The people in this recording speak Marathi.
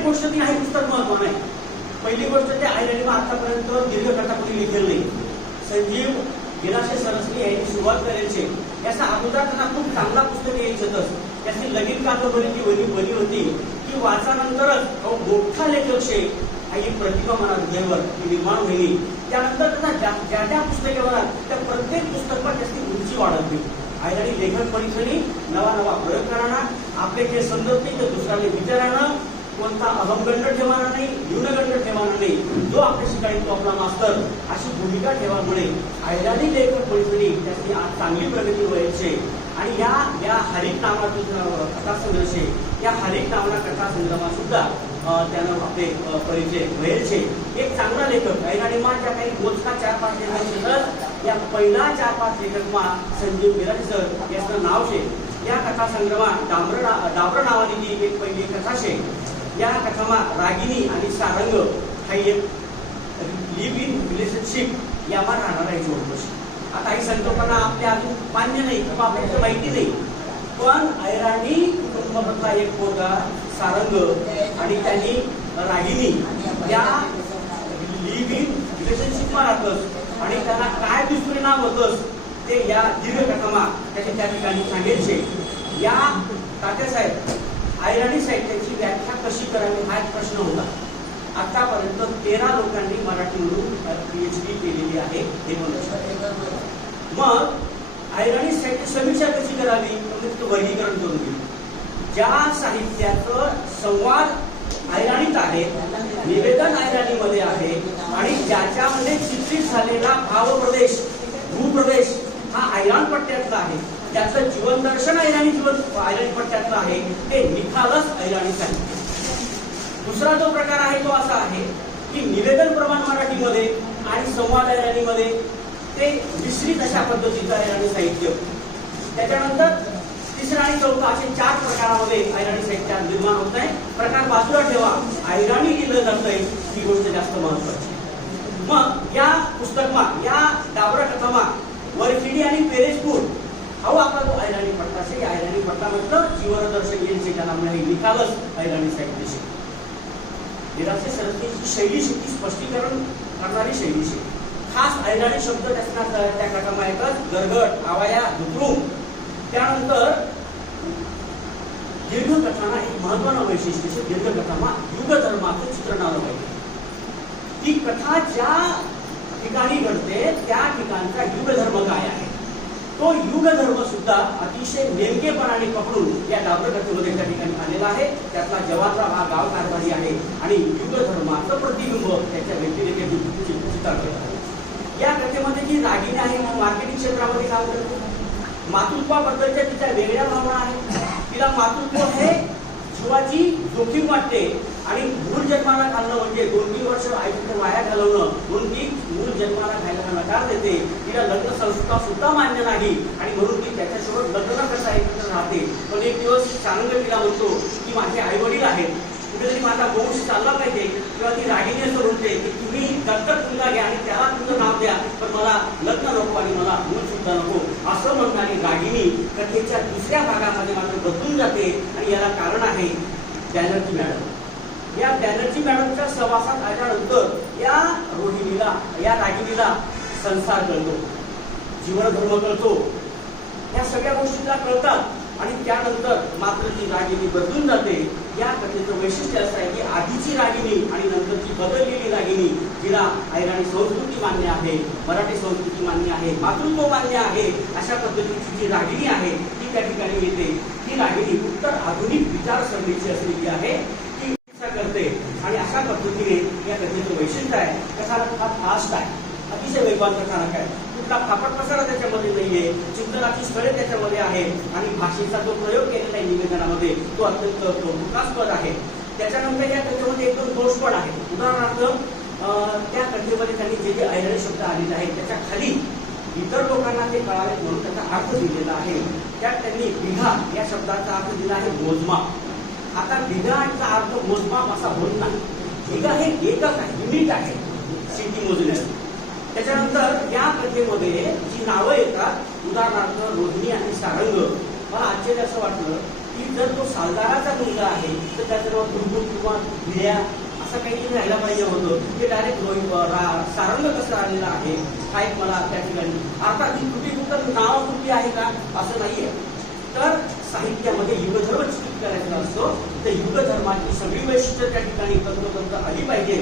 अनेक गोष्ट ती आहे पुस्तक महत्वाचं आहे. पहिली गोष्ट ते ऐराणीमा आतापर्यंत दीर्घ कथा कोणी लिहिलेलं नाही. संजीव गिराशे सरस्वती यांनी सुरुवात करायची. याचा अगोदर त्यांना खूप चांगला पुस्तक यायचं. त्याची लगीन कादंबरी जी बनी होती की वाचानंतरच मोठा लेखक शे ही प्रतिभा म्हणा हृदयावर निर्माण होईल. त्यानंतर त्यांना ज्या ज्या पुस्तकावर त्या प्रत्येक पुस्तकात त्याची उंची वाढत गेली. ऐराणी लेखक परिसरी नवा नवा प्रयोग करणार, आपले जे संदर्भ ते दुसऱ्याने विचारानं, कोणता अहमगंड ठेवाना नाही, न्यूनगंड ठेवाना नाही, जो आपल्या शिकायला तो आपला मास्तर अशी भूमिका ठेवामुळे ऐराणी लेखक परिसरी त्याची आज चांगली प्रगती व्हायची. आणि या हरिक नावाचं कथासंग्रह आहे, या हरिक नावाला कथासंग्रहात सुद्धा त्यानं आपले परिचय व्हायचे. एक चांगला लेखक ऐराणीमा ज्या काही मोजका 4-5 लेखक या पहिला 4-5 लेखकमा संजीव गिराशे सर याचं नाव शे. या कथासंग्रहात डाबर नावाने जी एक पहिली कथा शे. या कथामा रागिनी आणि सारंग हा एक लिव्ह इन रिलेशनशिप यामा राहणारा एक जोडतो. आता ही संकल्पना आपल्या अजून मान्य नाही किंवा आपल्याला माहिती नाही, पण ऐराणी कुटुंबामधला एक पोरगा सारंग आणि त्यांनी रागिनी या लिव्ह इन रिलेशनशिपमा राहतस आणि त्यांना काय दुष्परिणाम होतस ते या दीर्घ कथामा त्याच्या त्या ठिकाणी सांगायचे. या तात्यासाहेब ऐराणी साहित्याची व्याख्या कशी करावी हा एक प्रश्न होता. आतापर्यंत 13 लोकांनी मराठीवरून PhD केलेली आहे. हे मग ऐराणी साहित्य समीक्षा कशी करावी म्हणजे वर्गीकरण करून घेऊ. ज्या साहित्याचं संवाद ऐराणीत आहे, निवेदन ऐराणीमध्ये आहे आणि ज्याच्यामध्ये चित्रित झालेला भावप्रदेश भूप्रदेश हा ऐराण पट्ट्यातला आहे, त्याचं जीवन दर्शन ऐराणी पट्ट्यातलं आहे, ते निखालस ऐराणी साहित्य. दुसरा जो प्रकार आहे तो असा आहे की निवेदन प्रमाण मराठीमध्ये आणि संवाद ऐराणीमध्ये ते मिश्रित अशा पद्धतीचं ऐराणी साहित्य. त्याच्यानंतर तिसरा आणि चौथा असे 4 प्रकारामध्ये ऐराणी साहित्यात निर्माण होत आहे. प्रकार बाजूला ठेवा, ऐराणी लिहिलं जातंय ही गोष्ट जास्त महत्वाची. मग या पुस्तकमा या डाबरा कथामा वरखिडी आणि पेरेसपूर हा आपला जो ऐराणी पट्टा आहे, या ऐराणी पट्टा म्हटलं जीवन दर्शन येईल त्याला म्हणजे निखालस ऐराणी साहित्य. गिराशे सरस्वतीची शैली शेती स्पष्टीकरण करणारी शैली शे. खास ऐराणी शब्द त्या कथामा येतात गरगट, आवाया, धुतरूम. त्यानंतर दीर्घ कथाना एक महत्वाचं वैशिष्ट्य दीर्घ कथामा युग धर्माचं चित्रण आलं पाहिजे. ती कथा ज्या ठिकाणी घडते त्या ठिकाणचा युग धर्म काय आहे तो युग धर्म सुद्धा अतिशय नेमकेपणाने पकडून या डाबर कथेमध्ये त्या ठिकाणी आलेला आहे. त्यातला जवाहरराव हा गाव कारभारी आहे आणि युग धर्माचं प्रतिबिंब त्याच्या व्यक्तिरेखे चित्रात आहे. या कथेमध्ये जी रागिनी आहे मार्केटिंग क्षेत्रामध्ये काम करते. मातृत्वाबद्दलच्या तिच्या वेगळ्या भावना आहेत. तिला मातृत्व हे जीवाची जोखीम वाटते आणि मूळ जन्माला घालणं म्हणजे 2-3 वर्ष आयुष्य वाया घालवणं म्हणून ती मूळ जन्माला घालायला नकार देते. तिला लग्न संस्था सुद्धा मान्य नाही आणि म्हणून ती त्याच्यासोबत लग्न करता एकत्र राहते. पण एक दिवस सारंग तिला म्हणतो की माझे आई वडील आहेत, कुठेतरी माझा वंश चालला पाहिजे. किंवा ती रागिनी असं म्हणते की तुम्ही दत्तक मुलगा घ्या आणि त्याला तुमचं नाव द्या, पण मला लग्न नको आणि मला मूल सुद्धा नको असं म्हणणारी रागिनी कथेच्या दुसऱ्या भागामध्ये मात्र बदलून जाते. आणि याला कारण आहे बॅनर्जी मॅडम. या बॅनर्जी मॅडमच्या सहवासात आल्यानंतर या रोहिणीला या रागिनीला संसार कळतो, जीवनधर्म कळतो, या सगळ्या गोष्टी तिला कळतात आणि त्यानंतर मात्र ती रागिनी बदलून जाते. या कथेचं वैशिष्ट्य असं आहे की आधीची रागिनी आणि नंतरची बदललेली रागिनी जिला ऐराणी संस्कृती मान्य आहे, मराठी संस्कृती मान्य आहे, मातृत्व मान्य आहे अशा पद्धतीची जी रागिनी आहे ती त्या ठिकाणी येते. ही रागिनी उत्तर आधुनिक विचारसरणीची असलेली आहे, ती करते आणि अशा पद्धतीने या कथेचं वैशिष्ट्य आहे. कथानक हा फास्ट आहे, अतिशय वेगवान कथानक आहे. कुठला फापट पसारा त्याच्यामध्ये नाहीये, चिंतनाची स्थळे त्याच्यामध्ये आहे आणि भाषेचा जो प्रयोग केलेला आहे निवेदनामध्ये तो अत्यंत कौतुकास्पद आहे. त्याच्यानंतर या कथेमध्ये एकदम दोष पण आहे. उदाहरणार्थ त्या कथेमध्ये त्यांनी जे जे ऐराणी शब्द आलेले आहेत त्याच्या खाली इतर लोकांना ते कळावे म्हणून त्याचा अर्थ दिलेला आहे. त्यात त्यांनी बिघा या शब्दाचा अर्थ दिला आहे मोजमाप. आता बिघाचा अर्थ मोजमाप असा होत नाही. बिघा हे एकक आहे, युनिट आहे शेती मोजण्याचं. त्याच्यानंतर या कथेमध्ये जी नावं येतात उदाहरणार्थ रोहिणी आणि सारंग, मला आश्चर्य असं वाटलं की की जर तो सालदाराचा मुलगा आहे तर त्याचं नाव गुरगुर किंवा भिड्या असं काही राहायला पाहिजे होतं. ते डायरेक्ट सारंग कसं आलेलं आहे हा एक मला त्या ठिकाणी अर्थात ही त्रुटी फक्त नावापुरती आहे का असं नाहीये. तर साहित्यामध्ये युगधर्म चित्रित करायचा असतो तर युगधर्माची सगळी वैशिष्ट्य त्या ठिकाणी तंतोतंत आली पाहिजे.